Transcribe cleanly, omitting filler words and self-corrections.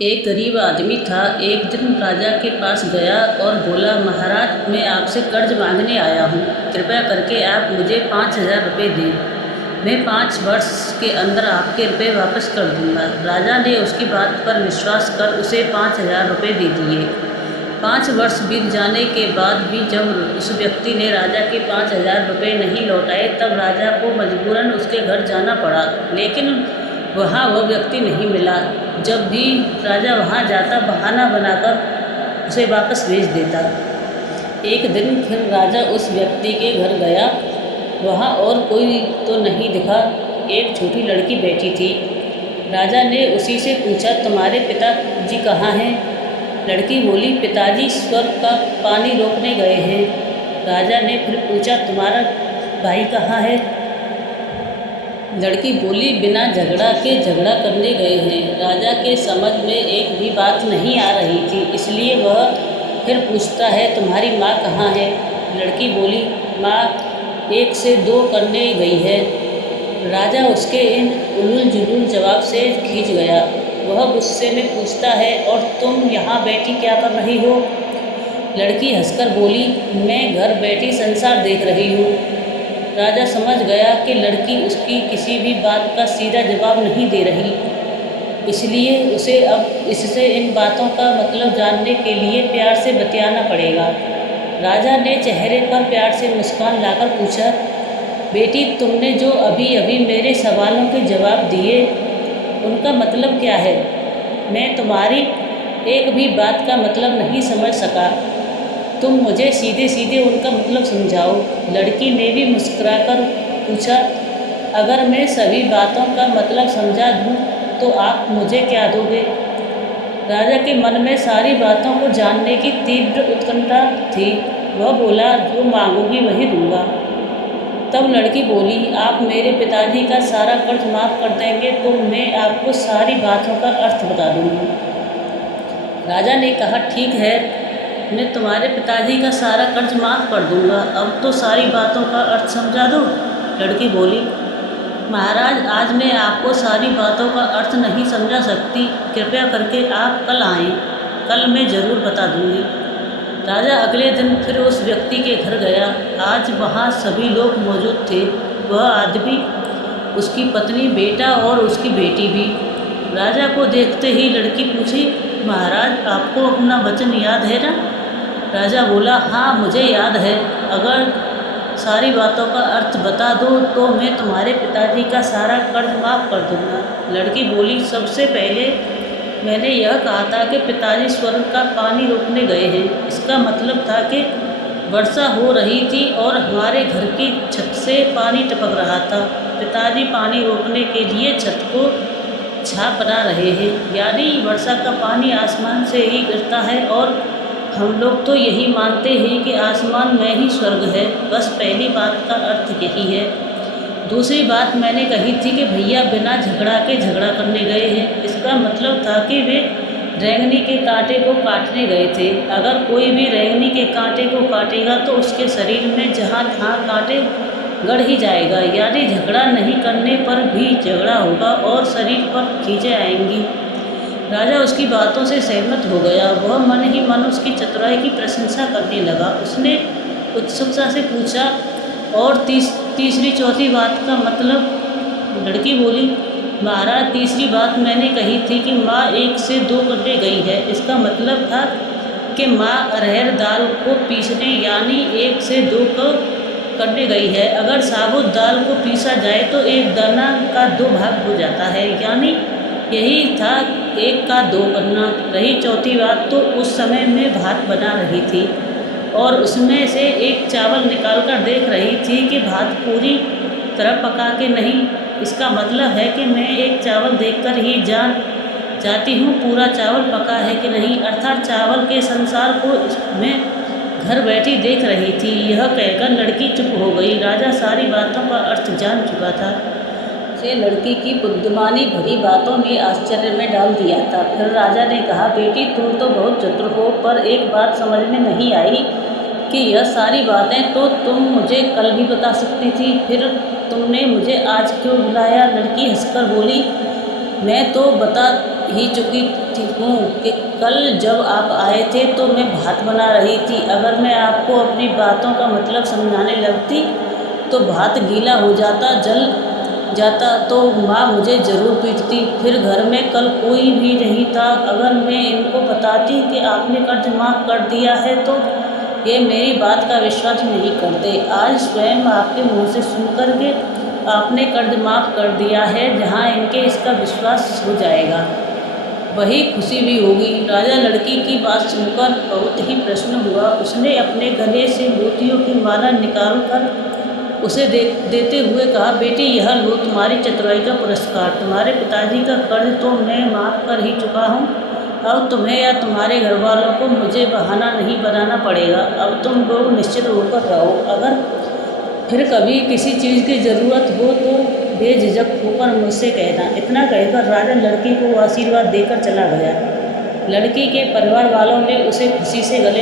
एक गरीब आदमी था। एक दिन राजा के पास गया और बोला, महाराज, मैं आपसे कर्ज मांगने आया हूँ। कृपया करके आप मुझे 5,000 रुपये दें। मैं 5 वर्ष के अंदर आपके रुपये वापस कर दूँगा। राजा ने उसकी बात पर विश्वास कर उसे 5,000 रुपये दे दिए। 5 वर्ष बीत जाने के बाद भी जब उस व्यक्ति ने राजा के 5,000 रुपये नहीं लौटाए, तब राजा को मजबूरन उसके घर जाना पड़ा, लेकिन वहाँ वह व्यक्ति नहीं मिला। जब भी राजा वहाँ जाता, बहाना बनाकर उसे वापस भेज देता। एक दिन फिर राजा उस व्यक्ति के घर गया। वहाँ और कोई तो नहीं दिखा। एक छोटी लड़की बैठी थी। राजा ने उसी से पूछा, तुम्हारे पिताजी कहाँ हैं? लड़की बोली, पिताजी स्वर्ग का पानी रोकने गए हैं। राजा ने फिर पूछा, तुम्हारा भाई कहाँ है? लड़की बोली, बिना झगड़ा के झगड़ा करने गए हैं। राजा के समझ में एक भी बात नहीं आ रही थी, इसलिए वह फिर पूछता है, तुम्हारी माँ कहाँ है? लड़की बोली, माँ 1 से 2 करने गई है। राजा उसके इन उलूल जुलूल जवाब से खींच गया। वह गुस्से में पूछता है, और तुम यहाँ बैठी क्या कर रही हो? लड़की हंसकर बोली, मैं घर बैठी संसार देख रही हूँ। राजा समझ गया कि लड़की उसकी किसी भी बात का सीधा जवाब नहीं दे रही, इसलिए उसे अब इससे इन बातों का मतलब जानने के लिए प्यार से बतियाना पड़ेगा। राजा ने चेहरे पर प्यार से मुस्कान लाकर पूछा, बेटी, तुमने जो अभी अभी मेरे सवालों के जवाब दिए, उनका मतलब क्या है? मैं तुम्हारी एक भी बात का मतलब नहीं समझ सका। तुम मुझे सीधे सीधे उनका मतलब समझाओ। लड़की ने भी मुस्कुराकर पूछा, अगर मैं सभी बातों का मतलब समझा दूँ तो आप मुझे क्या दोगे? राजा के मन में सारी बातों को जानने की तीव्र उत्कंठा थी। वह बोला, जो मांगोगी वही दूंगा। तब लड़की बोली, आप मेरे पिताजी का सारा कर्ज माफ़ कर देंगे तो मैं आपको सारी बातों का अर्थ बता दूंगी। राजा ने कहा, ठीक है, मैं तुम्हारे पिताजी का सारा कर्ज माफ़ कर दूंगा। अब तो सारी बातों का अर्थ समझा दो। लड़की बोली, महाराज, आज मैं आपको सारी बातों का अर्थ नहीं समझा सकती। कृपया करके आप कल आएँ। कल मैं ज़रूर बता दूंगी। राजा अगले दिन फिर उस व्यक्ति के घर गया। आज वहाँ सभी लोग मौजूद थे। वह आदमी, उसकी पत्नी, बेटा और उसकी बेटी भी। राजा को देखते ही लड़की पूछी, महाराज, आपको अपना वचन याद है ना? राजा बोला, हाँ, मुझे याद है। अगर सारी बातों का अर्थ बता दो तो मैं तुम्हारे पिताजी का सारा कर्ज माफ़ कर दूंगा। लड़की बोली, सबसे पहले मैंने यह कहा था कि पिताजी स्वर्ग का पानी रोकने गए हैं। इसका मतलब था कि वर्षा हो रही थी और हमारे घर की छत से पानी टपक रहा था। पिताजी पानी रोकने के लिए छत को छाप बना रहे हैं, यानी वर्षा का पानी आसमान से ही गिरता है, और हम लोग तो यही मानते हैं कि आसमान में ही स्वर्ग है। बस पहली बात का अर्थ यही है। दूसरी बात मैंने कही थी कि भैया बिना झगड़ा के झगड़ा करने गए हैं। इसका मतलब था कि वे रेंगनी के कांटे को काटने गए थे। अगर कोई भी रेंगनी के कांटे को काटेगा तो उसके शरीर में जहाँ तहाँ कांटे गड़ ही जाएगा, यानी झगड़ा नहीं करने पर भी झगड़ा होगा और शरीर पर खींचे आएंगी। राजा उसकी बातों से सहमत हो गया। वह मन ही मन उसकी चतुराई की प्रशंसा करने लगा। उसने उत्सुकता से पूछा, और तीसरी चौथी बात का मतलब? लड़की बोली, महाराज, तीसरी बात मैंने कही थी कि माँ 1 से 2 करने गई है। इसका मतलब था कि माँ अरहर दाल को पीसने यानी 1 से 2 को करने गई है। अगर साबुत दाल को पीसा जाए तो एक दाना का 2 भाग हो जाता है, यानी यही था 1 का 2 करना। रही चौथी बात, तो उस समय मैं भात बना रही थी और उसमें से एक चावल निकालकर देख रही थी कि भात पूरी तरह पका के नहीं। इसका मतलब है कि मैं एक चावल देखकर ही जान जाती हूँ पूरा चावल पका है कि नहीं, अर्थात चावल के संसार को मैं घर बैठी देख रही थी। यह कहकर लड़की चुप हो गई। राजा सारी बातों का अर्थ जान चुका था। से लड़की की बुद्धिमानी भरी बातों ने आश्चर्य में डाल दिया था। फिर राजा ने कहा, बेटी, तुम तो बहुत चतुर हो, पर एक बात समझ में नहीं आई कि यह सारी बातें तो तुम मुझे कल भी बता सकती थी, फिर तुमने मुझे आज क्यों बुलाया? लड़की हंसकर बोली, मैं तो बता ही चुकी हूँ कि कल जब आप आए थे तो मैं भात बना रही थी। अगर मैं आपको अपनी बातों का मतलब समझाने लगती तो भात गीला हो जाता, जल जाता तो माँ मुझे ज़रूर पीटती। फिर घर में कल कोई भी नहीं था। अगर मैं इनको बताती कि आपने कर्ज माफ़ कर दिया है तो ये मेरी बात का विश्वास नहीं करते। आज स्वयं आपके मुँह से सुनकर के आपने कर्ज माफ़ कर दिया है, जहाँ इनके इसका विश्वास हो जाएगा वही खुशी भी होगी। राजा लड़की की बात सुनकर बहुत ही प्रसन्न हुआ। उसने अपने गले से मोतियों की माला निकालकर उसे देते हुए कहा, बेटी यह लो तुम्हारी चतुराई का पुरस्कार। तुम्हारे पिताजी का कर्ज तो मैं माफ़ कर ही चुका हूँ। अब तुम्हें या तुम्हारे घर वालों को मुझे बहाना नहीं बनाना पड़ेगा। अब तुम लोग निश्चित होकर रहो। अगर फिर कभी किसी चीज़ की ज़रूरत हो तो बेझिझक होकर मुझसे कहना। इतना कहकर राजा लड़की को आशीर्वाद देकर चला गया। लड़की के परिवार वालों ने उसे खुशी से गले